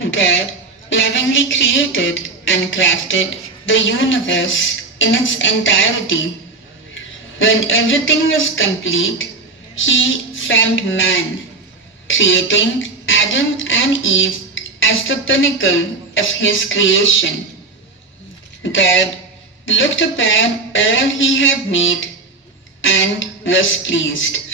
God lovingly created and crafted the universe in its entirety. When everything was complete, He formed man, creating Adam and Eve as the pinnacle of His creation. God looked upon all He had made and was pleased.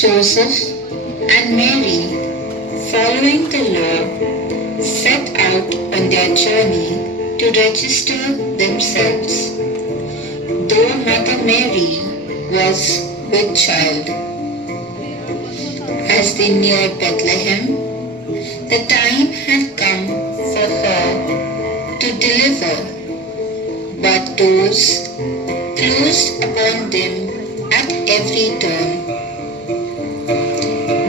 Joseph and Mary, following the law, set out on their journey to register themselves. Though Mother Mary was with child. As they neared Bethlehem, the time had come for her to deliver, but doors closed upon them at every turn.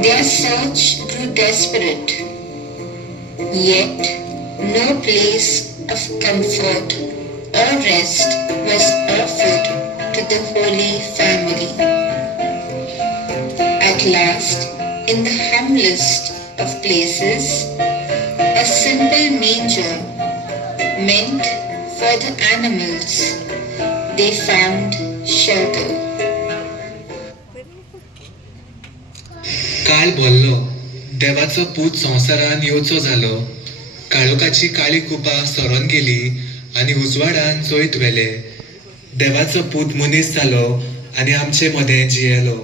Their search grew desperate, yet no place of comfort or rest was offered to the Holy Family. At last, in the humblest of places, a simple manger meant for the animals, they found shelter. काळ बोल्लो देवाचो पूत संवसारान येवचो जालो काळोखाची काळी कुपा सोरोन गेली आनी उजवाडान चोयत वेले देवाचो पूत मनीस जालो आनी आमचे मदें जियेलो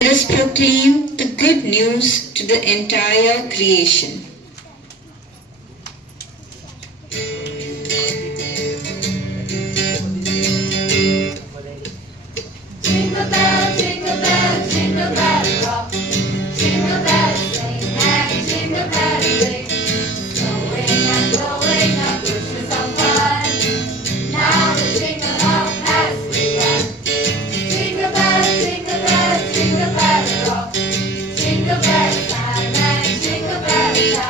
Let us proclaim the good news to the entire creation. Jingle bell, jingle bell rock. Jingle bells swing and jingle bells ring. Snowing and blowing up bushes of fun. Now the jingle hop has begun. Jingle bells, jingle bells, jingle bells rock. Jingle bells time and jingle bells time.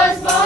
was born.